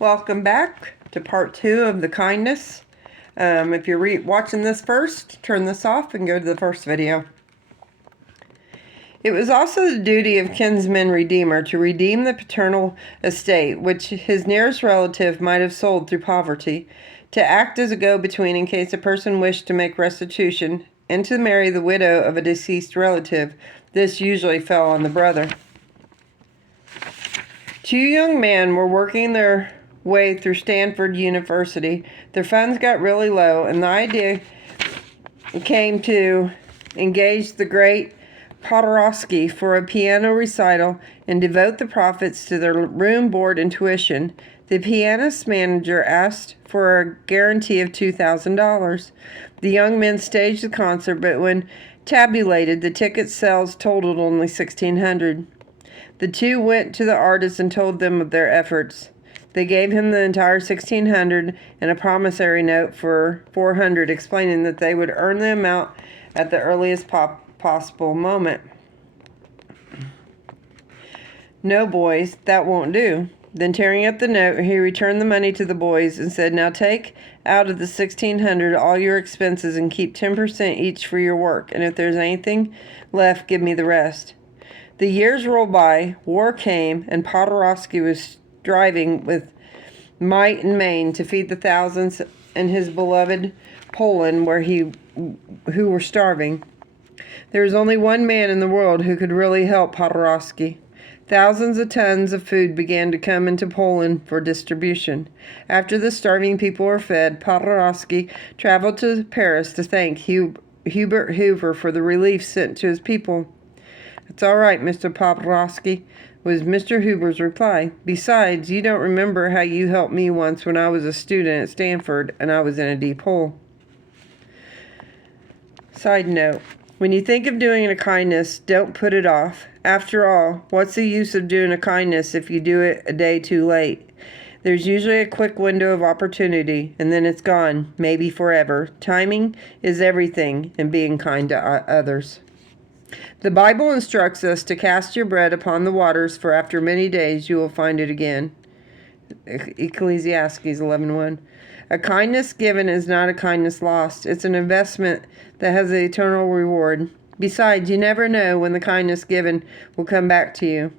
Welcome back to part 2 of the kindness. If you're watching this first, turn this off and go to the first video. It was also the duty of kinsman redeemer to redeem the paternal estate, which his nearest relative might have sold through poverty, to act as a go-between in case a person wished to make restitution, and to marry the widow of a deceased relative. This usually fell on the brother. Two young men were working their way through Stanford University. Their funds got really low, and the idea came to engage the great Paderewski for a piano recital and devote the profits to their room, board, and tuition. The pianist's manager asked for a guarantee of $2,000. The young men staged the concert, but when tabulated, the ticket sales totaled only $1,600. The two went to the artist and told them of their efforts. They gave him the entire $1,600 and a promissory note for $400, explaining that they would earn the amount at the earliest possible moment. "No, boys, that won't do." Then, tearing up the note, he returned the money to the boys and said, "Now take out of the $1,600 all your expenses and keep 10% each for your work, and if there's anything left, give me the rest." The years rolled by, war came, and Paderewski was striving with might and main to feed the thousands in his beloved Poland who were starving. There was only one man in the world who could really help Paderewski. Thousands of tons of food began to come into Poland for distribution. After the starving people were fed, Paderewski traveled to Paris to thank Hubert Hoover for the relief sent to his people. "It's all right, Mr. Paderewski," was Mr. Hoover's reply. "Besides, you don't remember how you helped me once when I was a student at Stanford and I was in a deep hole." Side note: when you think of doing a kindness, don't put it off. After all, what's the use of doing a kindness if you do it a day too late? There's usually a quick window of opportunity, and then it's gone, maybe forever. Timing is everything in being kind to others. The Bible instructs us to cast your bread upon the waters, for after many days you will find it again. Ecclesiastes 11:1. A kindness given is not a kindness lost. It's an investment that has an eternal reward. Besides, you never know when the kindness given will come back to you.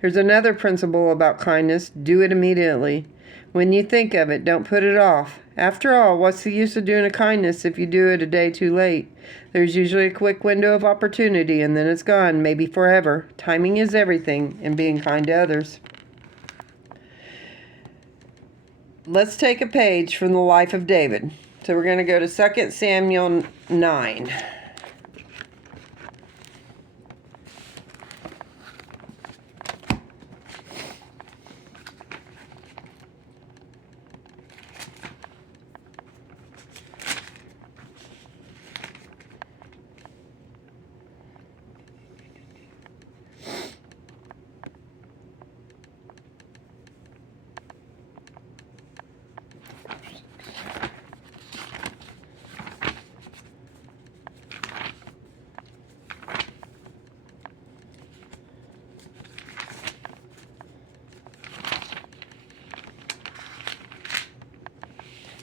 There's another principle about kindness: do it immediately. When you think of it, don't put it off. After all, what's the use of doing a kindness if you do it a day too late? There's usually a quick window of opportunity, and then it's gone, maybe forever. Timing is everything in being kind to others. Let's take a page from the life of David. So we're going to go to 2 Samuel 9.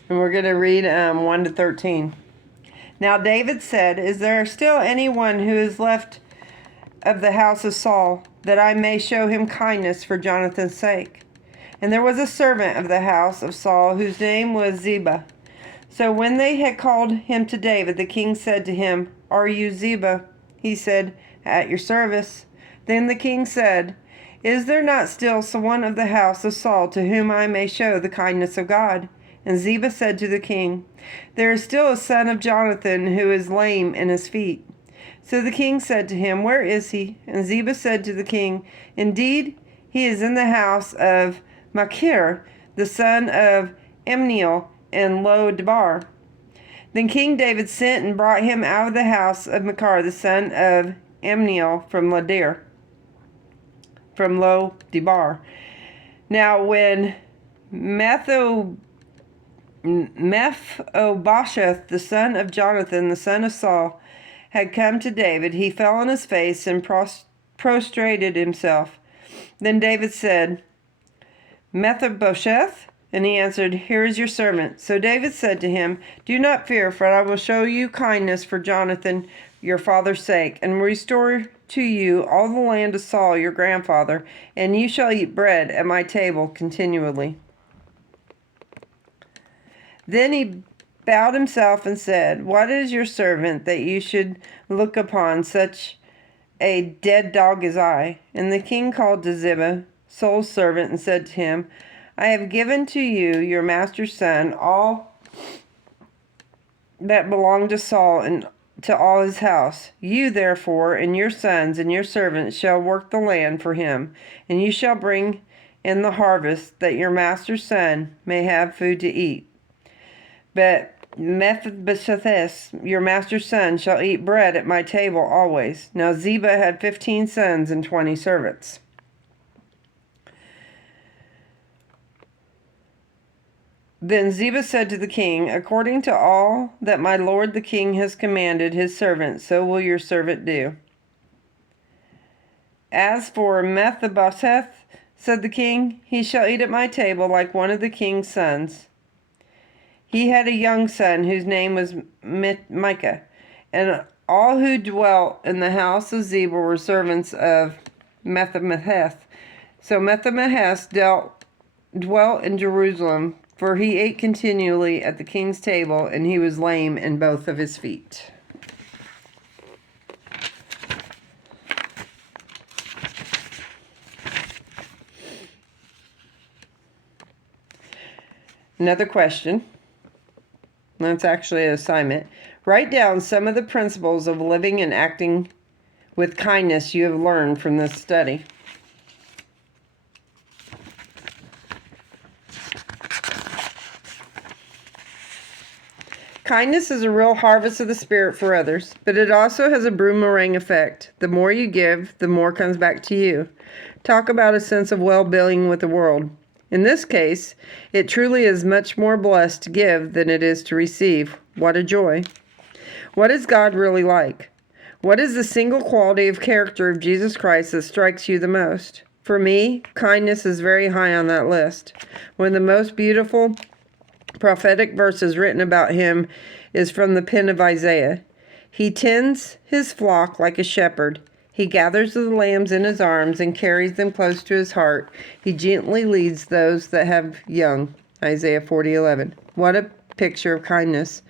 And we're going to read 1 to 13. Now David said, "Is there still anyone who is left of the house of Saul, that I may show him kindness for Jonathan's sake?" And there was a servant of the house of Saul whose name was Ziba. So when they had called him to David, the king said to him, "Are you Ziba?" He said, "At your service." Then the king said, "Is there not still someone of the house of Saul to whom I may show the kindness of God?" And Ziba said to the king, "There is still a son of Jonathan who is lame in his feet." So the king said to him, "Where is he?" And Ziba said to the king, "Indeed, he is in the house of Machir, the son of Ammiel, in Lo-debar." Then King David sent and brought him out of the house of Machir, the son of Ammiel, from Lo-debar. Now when Mephibosheth, the son of Jonathan, the son of Saul, had come to David, he fell on his face and prostrated himself. Then David said, Mephibosheth? And he answered, Here is your servant. So David said to him, Do not fear, for I will show you kindness for Jonathan your father's sake, and will restore to you all the land of Saul your grandfather, and you shall eat bread at my table continually. Then he bowed himself and said, What is your servant that you should look upon such a dead dog as I? And the king called to Ziba, Saul's servant, and said to him, I have given to you, your master's son, all that belonged to Saul and to all his house. You, therefore, and your sons and your servants shall work the land for him, and you shall bring in the harvest, that your master's son may have food to eat. But Mephibosheth, your master's son, shall eat bread at my table always. Now Ziba had 15 sons and 20 servants. Then Ziba said to the king, According to all that my lord the king has commanded his servant, so will your servant do. As for Mephibosheth, said the king, he shall eat at my table like one of the king's sons. He had a young son whose name was Micah, and all who dwelt in the house of Ziba were servants of Mephibosheth. So Mephibosheth dwelt in Jerusalem, for he ate continually at the king's table, and he was lame in both of his feet. Another question. That's actually an assignment. Write down some of the principles of living and acting with kindness you have learned from this study. Kindness is a real harvest of the Spirit for others, but it also has a boomerang effect. The more you give, the more comes back to you. Talk about a sense of well-being with the world. In this case, it truly is much more blessed to give than it is to receive. What a joy. What is God really like? What is the single quality of character of Jesus Christ that strikes you the most? For me, kindness is very high on that list. One of the most beautiful prophetic verses written about him is from the pen of Isaiah. He tends his flock like a shepherd. He gathers the lambs in his arms and carries them close to his heart. He gently leads those that have young. Isaiah 40:11. What a picture of kindness.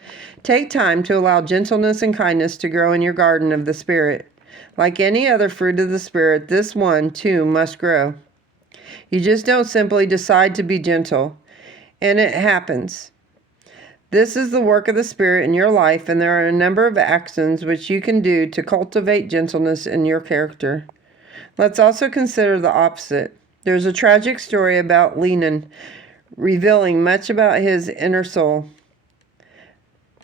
Take time to allow gentleness and kindness to grow in your garden of the Spirit. Like any other fruit of the Spirit, this one, too, must grow. You just don't simply decide to be gentle, and it happens. This is the work of the Spirit in your life, and there are a number of actions which you can do to cultivate gentleness in your character. Let's also consider the opposite. There's a tragic story about Lenin, revealing much about his inner soul.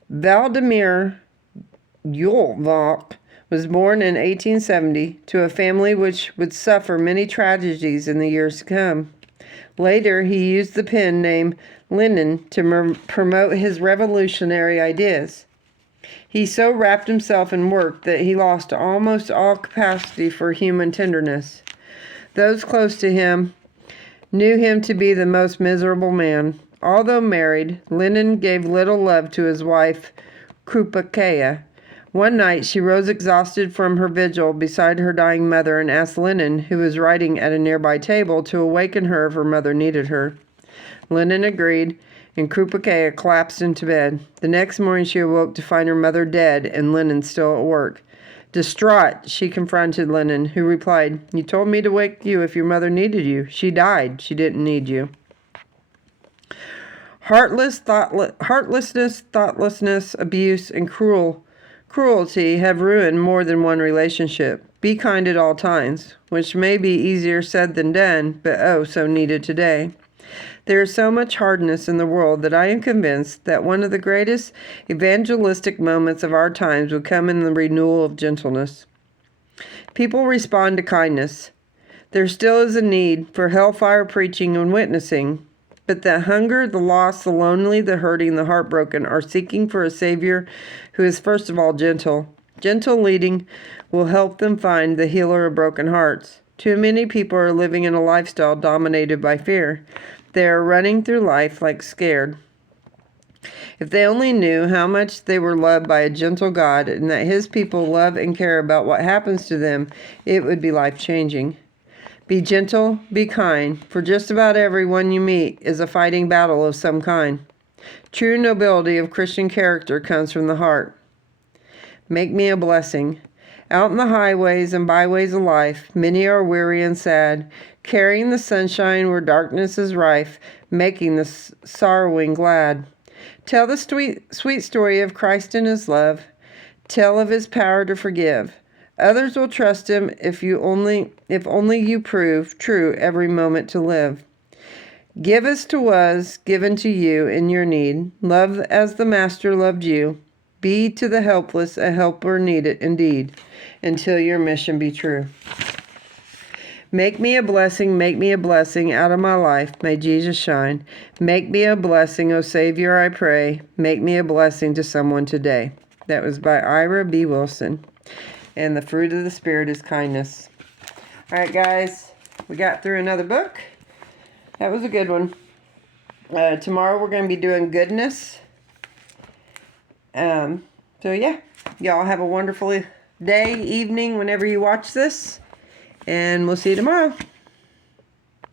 Vladimir Ulyanov was born in 1870 to a family which would suffer many tragedies in the years to come. Later, he used the pen name Lenin to promote his revolutionary ideas. He so wrapped himself in work that he lost almost all capacity for human tenderness. Those close to him knew him to be the most miserable man. Although married, Lenin gave little love to his wife, Krupskaya. One night, she rose exhausted from her vigil beside her dying mother and asked Lenin, who was writing at a nearby table, to awaken her if her mother needed her. Lenin agreed, and Krupskaya collapsed into bed. The next morning, she awoke to find her mother dead and Lenin still at work. Distraught, she confronted Lenin, who replied, "You told me to wake you if your mother needed you. She died. She didn't need you." Heartlessness, thoughtlessness, abuse, and cruelty have ruined more than one relationship. Be kind at all times, which may be easier said than done, but oh, so needed today. There is so much hardness in the world that I am convinced that one of the greatest evangelistic moments of our times would come in the renewal of gentleness. People respond to kindness. There still is a need for hellfire preaching and witnessing, but the hunger, the lost, the lonely, the hurting, the heartbroken are seeking for a Savior who is first of all gentle. Gentle leading will help them find the healer of broken hearts. Too many people are living in a lifestyle dominated by fear. They are running through life like scared. If they only knew how much they were loved by a gentle God and that His people love and care about what happens to them, it would be life-changing. Be gentle, be kind, for just about everyone you meet is a fighting battle of some kind. True nobility of Christian character comes from the heart. Make me a blessing. Out in the highways and byways of life, many are weary and sad, carrying the sunshine where darkness is rife, making the sorrowing glad. Tell the sweet story of Christ and His love. Tell of His power to forgive. Others will trust Him if only you prove true every moment to live. Give as to was given to you in your need. Love as the Master loved you. Be to the helpless a helper needed indeed, until your mission be true. Make me a blessing out of my life. May Jesus shine. Make me a blessing, O Savior, I pray. Make me a blessing to someone today. That was by Ira B. Wilson. And the fruit of the Spirit is kindness. All right, guys, we got through another book. That was a good one. Tomorrow we're going to be doing goodness. So yeah, y'all have a wonderful day, evening, whenever you watch this. And we'll see you tomorrow.